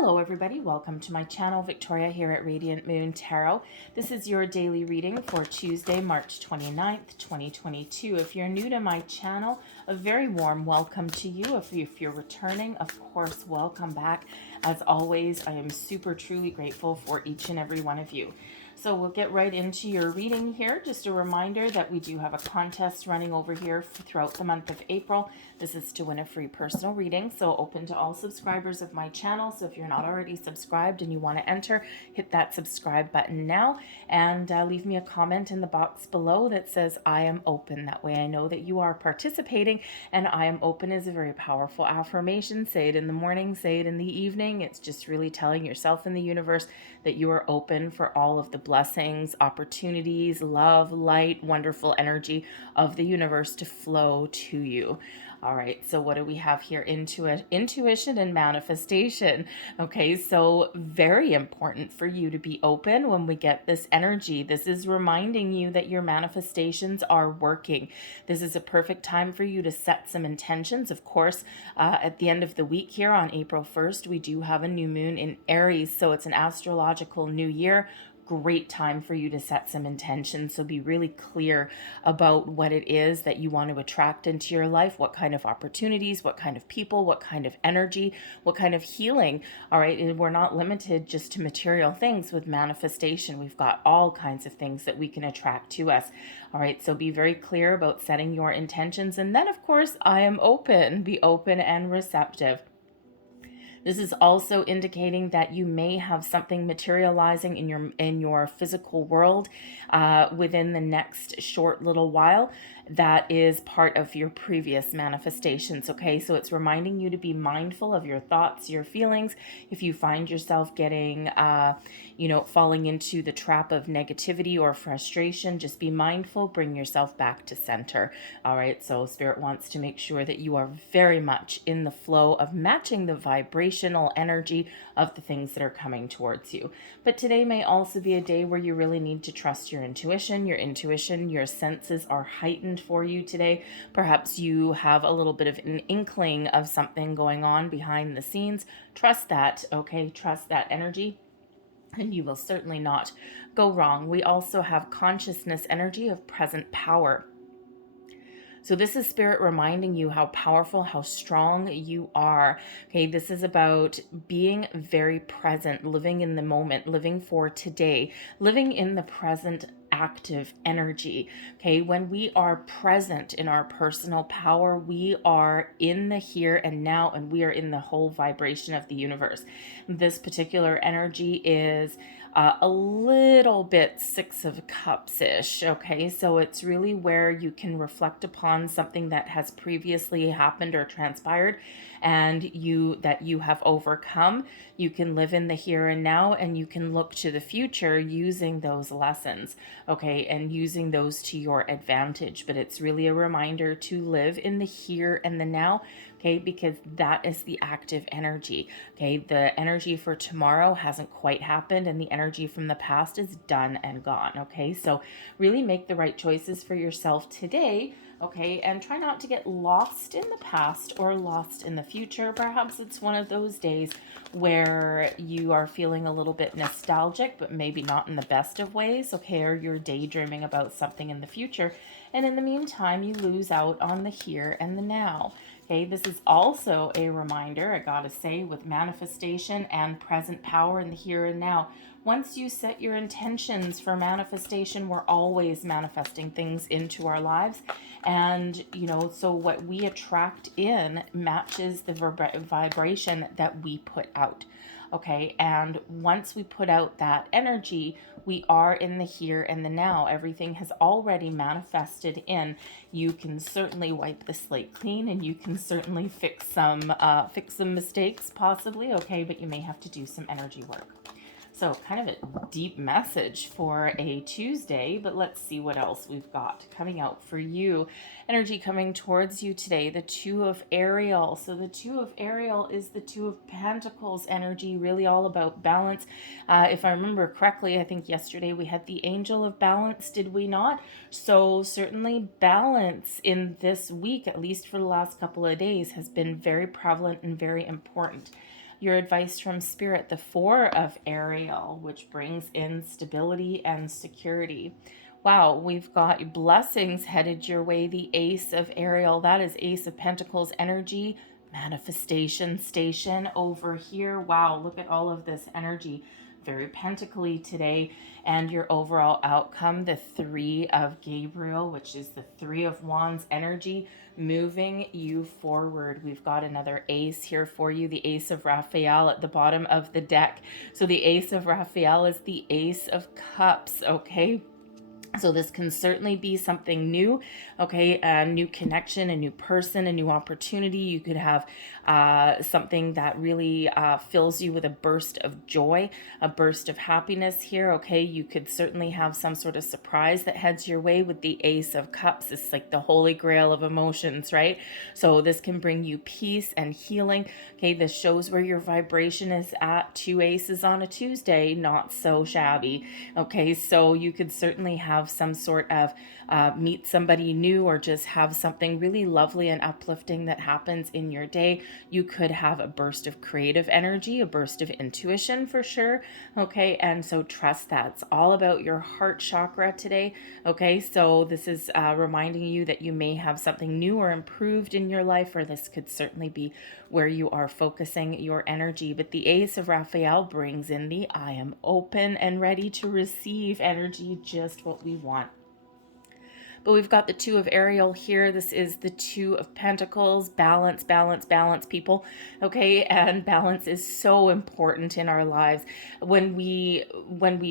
Hello everybody, welcome to my channel. Victoria here at Radiant Moon Tarot. This is your daily reading for Tuesday, March 29th, 2022. If you're new to my channel, a very warm welcome to you. If you're returning, of course, welcome back. As always, I am super truly grateful for each and every one of you. So we'll get right into your reading here. Just a reminder that we do have a contest running over here throughout the month of April. This is to win a free personal reading, so open to all subscribers of my channel. So if you're not already subscribed and you want to enter, hit that subscribe button now and leave me a comment in the box below that says I am open. That way I know that you are participating, and I am open is a very powerful affirmation. Say it in the morning, say it in the evening. It's just really telling yourself and the universe that you are open for all of the blessings, opportunities, love, light, wonderful energy of the universe to flow to you. All right, so what do we have here? Intuition and manifestation. Okay, so very important for you to be open when we get this energy. This is reminding you that your manifestations are working. This is a perfect time for you to set some intentions. Of course, at the end of the week here on April 1st, we do have a new moon in Aries, so it's an astrological new year. Great time for you to set some intentions. So be really clear about what it is that you want to attract into your life, what kind of opportunities, what kind of people, what kind of energy, what kind of healing. All right, and we're not limited just to material things with manifestation. We've got all kinds of things that we can attract to us. All right, so be very clear about setting your intentions. And then, of course, I am open. Be open and receptive. This is also indicating that you may have something materializing in your physical world within the next short little while that is part of your previous manifestations. Okay, so it's reminding you to be mindful of your thoughts, your feelings. If you find yourself getting, falling into the trap of negativity or frustration, just be mindful, bring yourself back to center. All right, so Spirit wants to make sure that you are very much in the flow of matching the vibrational energy of the things that are coming towards you. But today may also be a day where you really need to trust your intuition. Your senses are heightened for you today. Perhaps you have a little bit of an inkling of something going on behind the scenes. Trust that, okay? Trust that energy, and you will certainly not go wrong. We also have consciousness energy of present power. So this is Spirit reminding you how powerful, how strong you are. Okay, this is about being very present, living in the moment, living for today, living in the present active energy. Okay, when we are present in our personal power, we are in the here and now, and we are in the whole vibration of the universe. This particular energy is a little bit Six of Cups-ish, okay? So it's really where you can reflect upon something that has previously happened or transpired and that you have overcome. You can live in the here and now, and you can look to the future using those lessons, okay, and using those to your advantage. But it's really a reminder to live in the here and the now, okay, because that is the active energy, okay? The energy for tomorrow hasn't quite happened, and the energy from the past is done and gone, okay? So really make the right choices for yourself today, okay? And try not to get lost in the past or lost in the future. Perhaps it's one of those days where you are feeling a little bit nostalgic, but maybe not in the best of ways, okay? Or you're daydreaming about something in the future. And in the meantime, you lose out on the here and the now. Okay, this is also a reminder, I gotta say, with manifestation and present power in the here and now. Once you set your intentions for manifestation, we're always manifesting things into our lives. And, so what we attract in matches the vibration that we put out. Okay, and once we put out that energy, we are in the here and the now. Everything has already manifested in. You can certainly wipe the slate clean, and you can certainly fix some mistakes possibly, okay, but you may have to do some energy work. So kind of a deep message for a Tuesday, but let's see what else we've got coming out for you. Energy coming towards you today, the Two of Ariel. So the Two of Ariel is the Two of Pentacles energy, really all about balance. If I remember correctly, I think yesterday we had the Angel of Balance, did we not? So certainly balance in this week, at least for the last couple of days, has been very prevalent and very important. Your advice from Spirit, the Four of Ariel, which brings in stability and security. Wow, we've got blessings headed your way. The Ace of Ariel, that is Ace of Pentacles energy, manifestation station over here. Wow, look at all of this energy. Very pentacly today. And your overall outcome, the Three of Gabriel, which is the Three of Wands energy, moving you forward. We've got another ace here for you, the Ace of Raphael at the bottom of the deck. So the Ace of Raphael is the Ace of Cups, okay? So this can certainly be something new, okay? A new connection, a new person, a new opportunity. You could have something that really fills you with a burst of joy, a burst of happiness here, okay? You could certainly have some sort of surprise that heads your way with the Ace of Cups. It's like the holy grail of emotions, right? So this can bring you peace and healing, okay? This shows where your vibration is at. Two aces on a Tuesday, not so shabby, okay? So you could certainly have some sort of meet somebody new, or just have something really lovely and uplifting that happens in your day. You could have a burst of creative energy, a burst of intuition for sure, okay? And so trust that. It's all about your heart chakra today, okay? So this is reminding you that you may have something new or improved in your life, or this could certainly be where you are focusing your energy. But the Ace of Raphael brings in the I am open and ready to receive energy, just what we want. But we've got the Two of Ariel here. This is the Two of Pentacles. Balance, balance, balance, people. Okay, and balance is so important in our lives. When we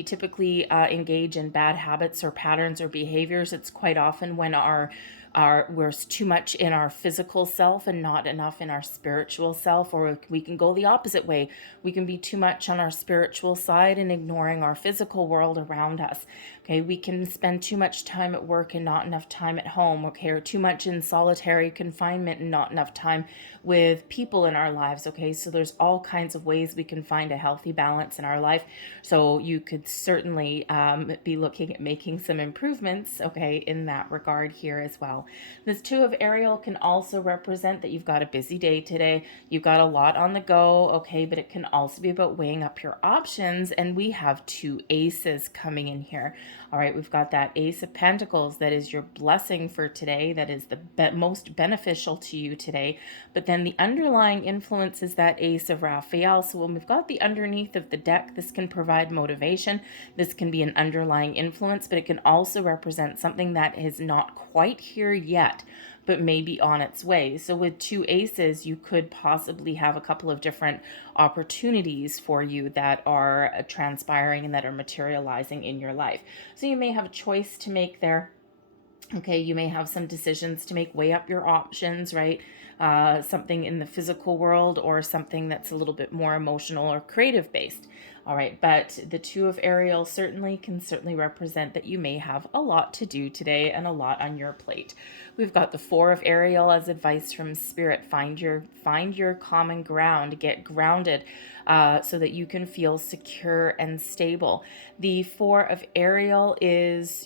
typically engage in bad habits or patterns or behaviors, it's quite often when we're too much in our physical self and not enough in our spiritual self. Or we can go the opposite way. We can be too much on our spiritual side and ignoring our physical world around us. Okay, we can spend too much time at work and not enough time at home, okay, or too much in solitary confinement and not enough time with people in our lives, okay? So there's all kinds of ways we can find a healthy balance in our life. So you could certainly be looking at making some improvements, okay, in that regard here as well. This Two of Ariel can also represent that you've got a busy day today. You've got a lot on the go, okay, but it can also be about weighing up your options, and we have two aces coming in here. All right, we've got that Ace of Pentacles that is your blessing for today, that is the most beneficial to you today. But then the underlying influence is that Ace of Raphael. So when we've got the underneath of the deck, this can provide motivation. This can be an underlying influence, but it can also represent something that is not quite here yet, but maybe on its way. So with two aces, you could possibly have a couple of different opportunities for you that are transpiring and that are materializing in your life. So you may have a choice to make there. Okay, you may have some decisions to make, weigh up your options, right? Something in the physical world or something that's a little bit more emotional or creative based. All right, but the Two of Ariel can certainly represent that you may have a lot to do today and a lot on your plate. We've got the Four of Ariel as advice from Spirit. Find your common ground, get grounded, so that you can feel secure and stable. The Four of Ariel is,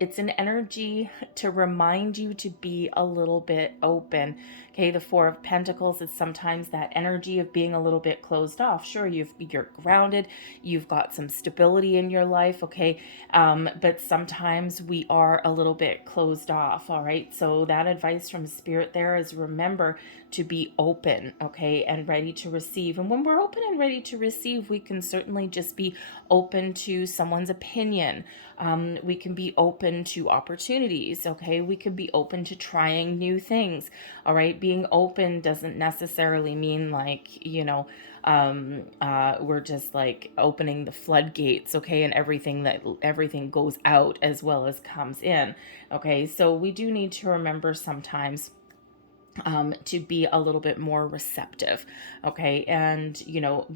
it's an energy to remind you to be a little bit open. Okay, the Four of Pentacles is sometimes that energy of being a little bit closed off. Sure, you're grounded, you've got some stability in your life, okay, but sometimes we are a little bit closed off, all right? So that advice from Spirit there is remember to be open, okay, and ready to receive. And when we're open and ready to receive, we can certainly just be open to someone's opinion. We can be open to opportunities, okay? We could be open to trying new things, all right? Being open doesn't necessarily mean like, we're just like opening the floodgates, okay? And everything goes out as well as comes in, okay? So we do need to remember sometimes to be a little bit more receptive, okay? And,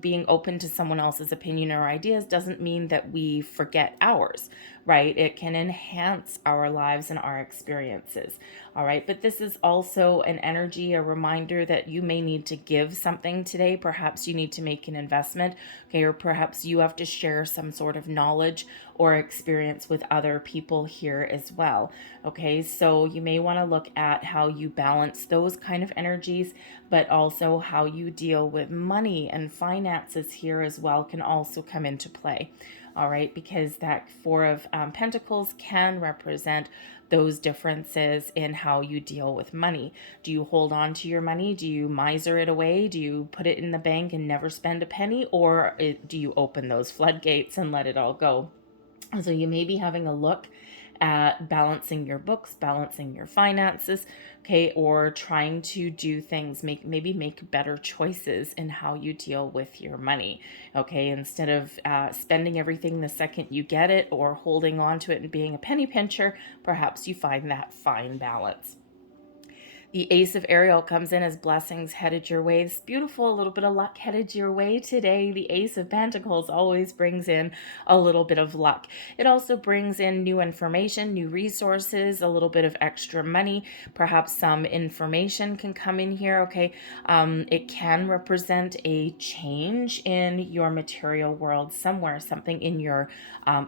being open to someone else's opinion or ideas doesn't mean that we forget ours, right? It can enhance our lives and our experiences, All right, but this is also an energy, a reminder that you may need to give something today. Perhaps you need to make an investment, okay, or perhaps you have to share some sort of knowledge or experience with other people here as well. Okay, so you may want to look at how you balance those kind of energies, but also how you deal with money and finances here as well can also come into play. All right, because that Four of Pentacles can represent those differences in how you deal with money. Do you hold on to your money? Do you miser it away? Do you put it in the bank and never spend a penny? Or do you open those floodgates and let it all go? So you may be having a look at balancing your books, balancing your finances, okay, or trying to do things, maybe make better choices in how you deal with your money, okay, instead of spending everything the second you get it or holding on to it and being a penny pincher. Perhaps you find that fine balance. The Ace of Ariel comes in as blessings headed your way. It's beautiful, a little bit of luck headed your way today. The Ace of Pentacles always brings in a little bit of luck. It also brings in new information, new resources, a little bit of extra money. Perhaps some information can come in here, okay? It can represent a change in your material world somewhere, something in your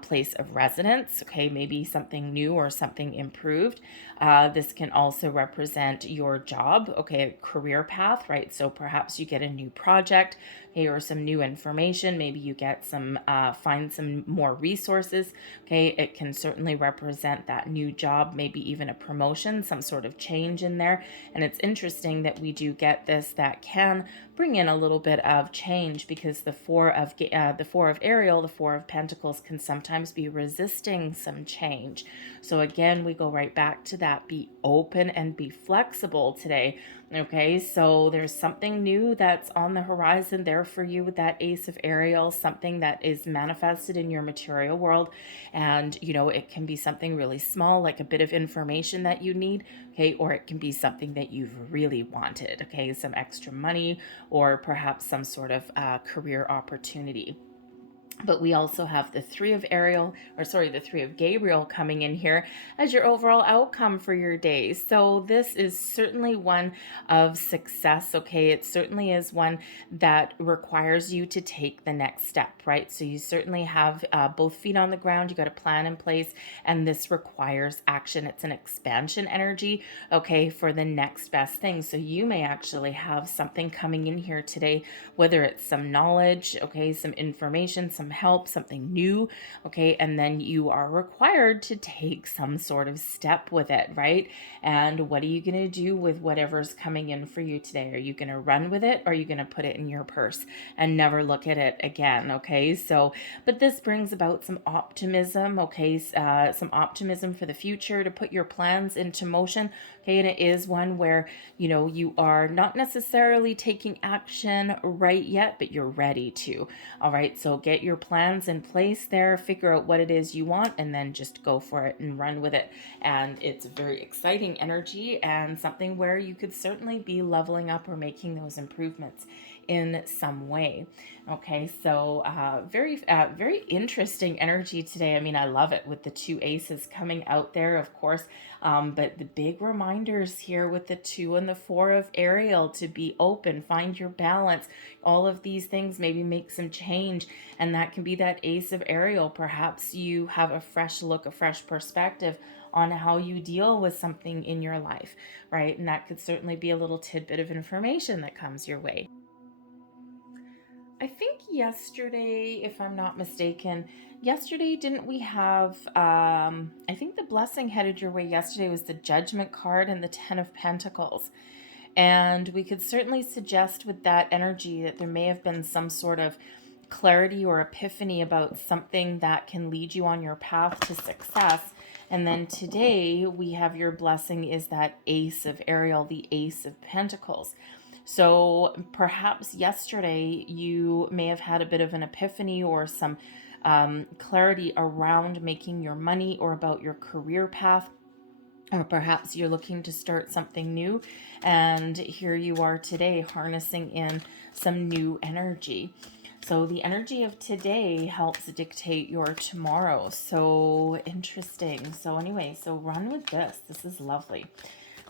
place of residence, okay? Maybe something new or something improved. This can also represent your job, okay, career path, right? So perhaps you get a new project, okay, or some new information. Maybe you get some, find some more resources, okay? It can certainly represent that new job, maybe even a promotion, some sort of change in there. And it's interesting that we do get this that can bring in a little bit of change, because the Four of Ariel, the Four of Pentacles, can sometimes be resisting some change. So again, we go right back to that. Be open and be flexible today. Okay, so there's something new that's on the horizon there for you with that Ace of Ariel, something that is manifested in your material world. And, you know, it can be something really small, like a bit of information that you need, okay, or it can be something that you've really wanted, okay, some extra money or perhaps some sort of career opportunity. But we also have the Three of Gabriel coming in here as your overall outcome for your day. So this is certainly one of success, okay? It certainly is one that requires you to take the next step, right? So you certainly have both feet on the ground. You got a plan in place, and this requires action. It's an expansion energy, okay, for the next best thing. So you may actually have something coming in here today, whether it's some knowledge, okay, some information, some help, something new, okay, and then you are required to take some sort of step with it, right? And what are you going to do with whatever's coming in for you today? Are you going to run with it, or are you going to put it in your purse and never look at it again? Okay, so but this brings about some optimism, okay, some optimism for the future, to put your plans into motion, okay, and it is one where, you know, you are not necessarily taking action right yet, but you're ready to. All right, so get your plans in place there, figure out what it is you want, and then just go for it and run with it. And it's a very exciting energy, and something where you could certainly be leveling up or making those improvements in some way. Okay, so very interesting energy today. I mean, I love it with the two aces coming out there, of course, but the big reminders here with the 2 and the 4 of Ariel to be open, find your balance, all of these things, maybe make some change. And that can be that Ace of Ariel. Perhaps you have a fresh look, a fresh perspective on how you deal with something in your life, right? And that could certainly be a little tidbit of information that comes your way. I think yesterday, if I'm not mistaken, didn't we have, I think the blessing headed your way yesterday was the Judgment card and the 10 of Pentacles. And we could certainly suggest with that energy that there may have been some sort of clarity or epiphany about something that can lead you on your path to success. And then today we have your blessing is that Ace of Ariel, the Ace of Pentacles. So perhaps yesterday you may have had a bit of an epiphany or some clarity around making your money or about your career path. Or perhaps you're looking to start something new, and here you are today harnessing in some new energy. So the energy of today helps dictate your tomorrow. So interesting. So anyway, so run with this. This is lovely.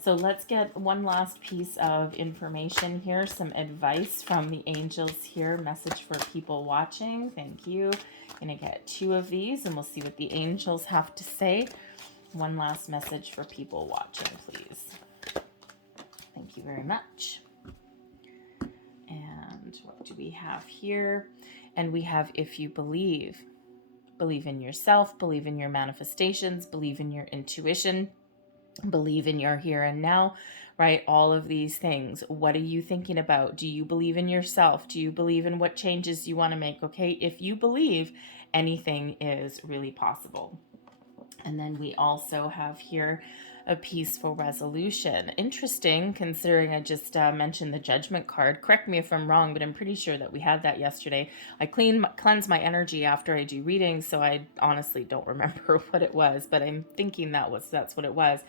So let's get one last piece of information here, some advice from the angels here, message for people watching. Thank you. I'm going to get 2 of these and we'll see what the angels have to say. One last message for people watching, please. Thank you very much. And what do we have here? And we have, if you believe. Believe in yourself, believe in your manifestations, believe in your intuition, believe in your here and now, right? All of these things. What are you thinking about? Do you believe in yourself? Do you believe in what changes you want to make? Okay, if you believe, anything is really possible. And then we also have here a peaceful resolution. Interesting, considering I just mentioned the Judgment card. Correct me if I'm wrong, but I'm pretty sure that we had that yesterday. I cleanse my energy after I do readings, so I honestly don't remember what it was, but I'm thinking that's what it was.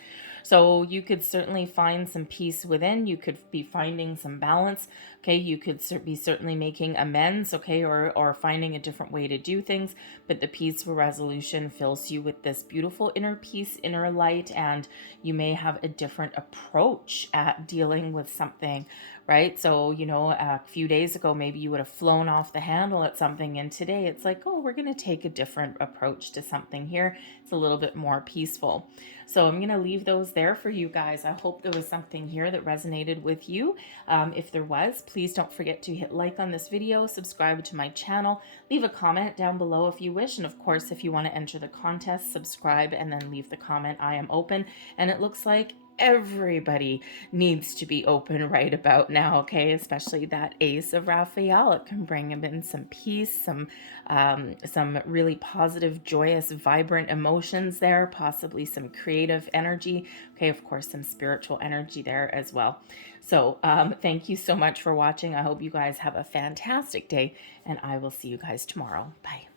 So you could certainly find some peace within. You could be finding some balance. Okay, you could be certainly making amends, okay, or finding a different way to do things. But the peaceful resolution fills you with this beautiful inner peace, inner light, and you may have a different approach at dealing with something, right? So, you know, a few days ago, maybe you would have flown off the handle at something, and today it's like, oh, we're going to take a different approach to something here. It's a little bit more peaceful. So I'm going to leave those there for you guys. I hope there was something here that resonated with you. If there was, please don't forget to hit like on this video, subscribe to my channel, leave a comment down below if you wish. And of course, if you want to enter the contest, subscribe and then leave the comment. I am open. And it looks like everybody needs to be open right about now, okay? Especially that Ace of Raphael. It can bring in some peace, some really positive, joyous, vibrant emotions there, possibly some creative energy, okay? Of course, some spiritual energy there as well. So thank you so much for watching. I hope you guys have a fantastic day, and I will see you guys tomorrow. Bye.